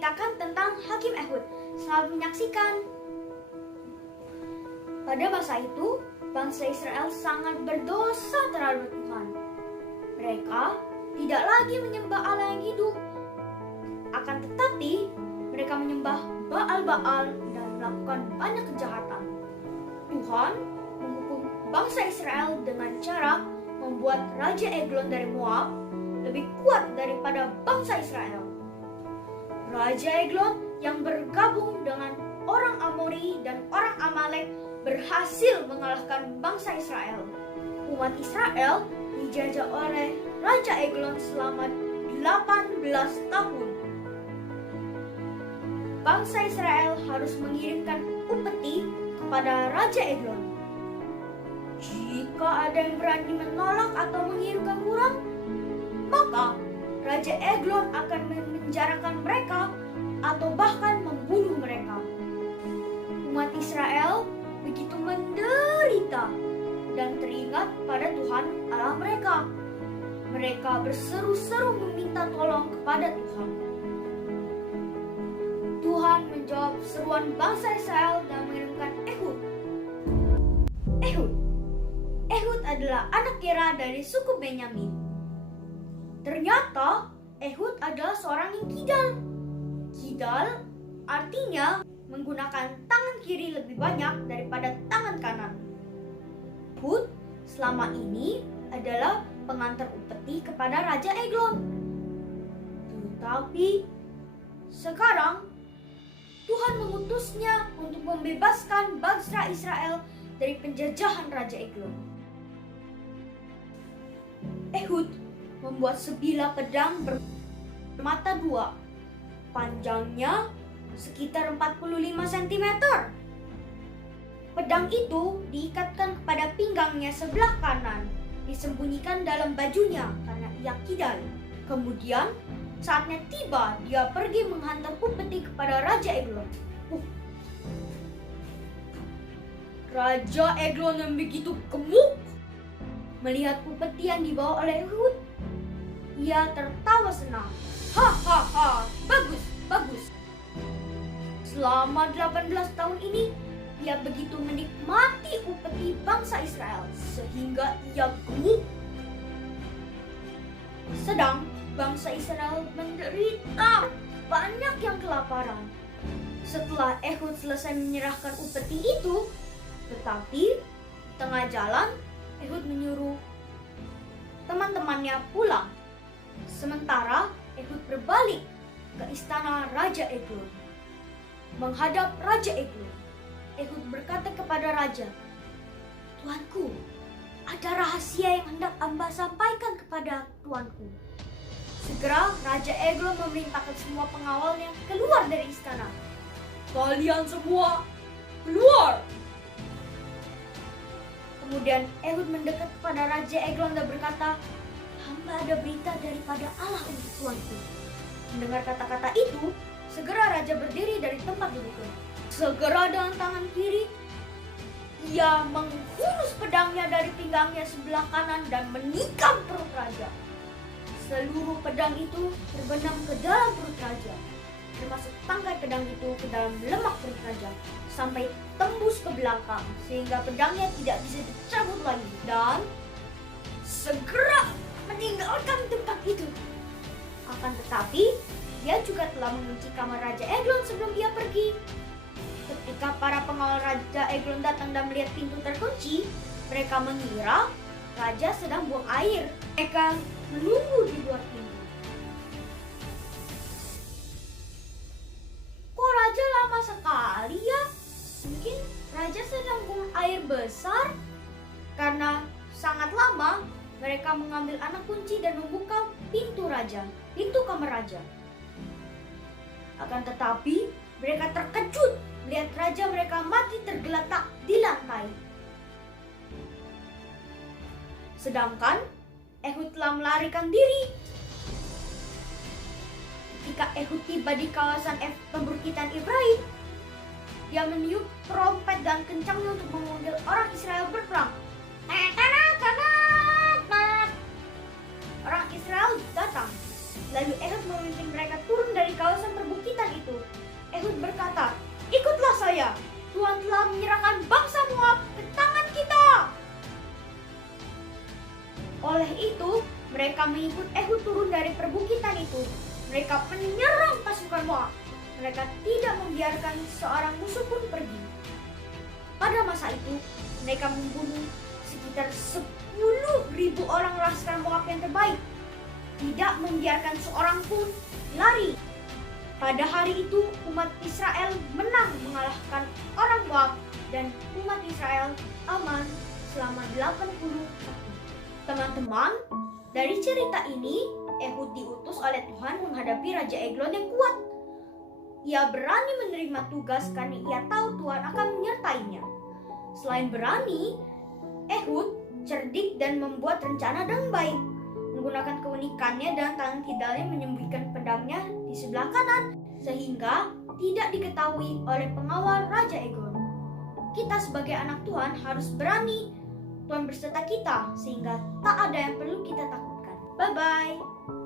menceritakan tentang Hakim Ehud. Selamat menyaksikan. Pada masa itu, bangsa Israel sangat berdosa terhadap Tuhan. Mereka tidak lagi menyembah Allah yang hidup. Akan tetapi, mereka menyembah Baal-Baal dan melakukan banyak kejahatan. Tuhan menghukum bangsa Israel dengan cara membuat Raja Eglon dari Moab lebih kuat daripada bangsa Israel. Raja Eglon yang bergabung dengan orang Amori dan orang Amalek berhasil mengalahkan bangsa Israel. Umat Israel dijajah oleh Raja Eglon selama 18 tahun. Bangsa Israel harus mengirimkan upeti kepada Raja Eglon. Jika ada yang berani menolak atau mengirimkan kurang, maka Raja Eglon akan memenjarakan mereka atau bahkan membunuh mereka. Umat Israel begitu menderita dan teringat pada Tuhan Allah mereka. Mereka berseru-seru meminta tolong kepada Tuhan. Tuhan menjawab seruan bangsa Israel dan mengirimkan Ehud. Ehud adalah anak kira dari suku Benyamin. Ternyata Ehud adalah seorang yang kidal. Kidal artinya menggunakan tangan kiri lebih banyak daripada tangan kanan. Ehud selama ini adalah pengantar upeti kepada Raja Eglon. Tetapi sekarang Tuhan mengutusnya untuk membebaskan bangsa Israel dari penjajahan Raja Eglon. Ehud membuat sebilah pedang bermata dua, panjangnya sekitar 45 cm. Pedang itu diikatkan kepada pinggangnya sebelah kanan, disembunyikan dalam bajunya karena ia kidal. Kemudian saatnya tiba, dia pergi menghantar upeti kepada Raja Eglon. Raja Eglon yang begitu gemuk melihat upeti yang dibawa oleh Ehud. Ia tertawa senang. Hahaha, bagus. Selama 18 tahun ini, ia begitu menikmati upeti bangsa Israel sehingga ia gemuk. Sedang bangsa Israel menderita, banyak yang kelaparan. Setelah Ehud selesai menyerahkan upeti itu, tetapi di tengah jalan Ehud menyuruh teman-temannya pulang. Sementara Ehud berbalik ke istana Raja Eglon. Menghadap Raja Eglon, Ehud berkata kepada Raja, "Tuanku, ada rahasia yang hendak Amba sampaikan kepada tuanku." Segera Raja Eglon memerintahkan semua pengawalnya keluar dari istana. "Kalian semua keluar!" Kemudian Ehud mendekat kepada Raja Eglon dan berkata, "Hamba ada berita daripada Allah untuk tuanku." Mendengar kata-kata itu, segera Raja berdiri dari tempat duduknya. Segera dengan tangan kiri, ia menghunus pedangnya dari pinggangnya sebelah kanan dan menikam perut Raja. Seluruh pedang itu terbenam ke dalam perut Raja, termasuk tangkai pedang itu ke dalam lemak perut Raja, sampai tembus ke belakang, sehingga pedangnya tidak bisa dicabut lagi, dan segera meninggalkan tempat itu. Akan tetapi, dia juga telah mengunci kamar Raja Eglon sebelum dia pergi. Ketika para pengawal Raja Eglon datang dan melihat pintu terkunci, mereka mengira Raja sedang buang air. Mereka menunggu di luar pintu. "Kok Raja lama sekali ya? Mungkin Raja sedang buang air besar." Karena sangat lama, mereka mengambil anak kunci dan membuka pintu kamar Raja. Akan tetapi, mereka terkejut melihat Raja mereka mati tergeletak di lantai. Sedangkan Ehud telah melarikan diri. Ketika Ehud tiba di kawasan perbukitan Efraim, dia meniup trompet dan kencangnya untuk memanggil orang Israel berperang. Orang Israel datang. Lalu Ehud memimpin mereka turun dari kawasan perbukitan mereka mengikut Ehud turun dari perbukitan itu, mereka menyerang pasukan Moab. Mereka tidak membiarkan seorang musuh pun pergi. Pada masa itu, mereka membunuh sekitar 10.000 orang laskar Moab yang terbaik. Tidak membiarkan seorang pun lari. Pada hari itu, umat Israel menang mengalahkan orang Moab dan umat Israel aman selama 80 tahun. Teman-teman, dari cerita ini, Ehud diutus oleh Tuhan menghadapi Raja Eglon yang kuat. Ia berani menerima tugas karena ia tahu Tuhan akan menyertainya. Selain berani, Ehud cerdik dan membuat rencana dengan baik. Menggunakan keunikannya dan tangan kidalnya menyembunyikan pedangnya di sebelah kanan, sehingga tidak diketahui oleh pengawal Raja Eglon. Kita sebagai anak Tuhan harus berani. Tuhan berserta kita, sehingga tak ada yang perlu kita takutkan. Bye-bye.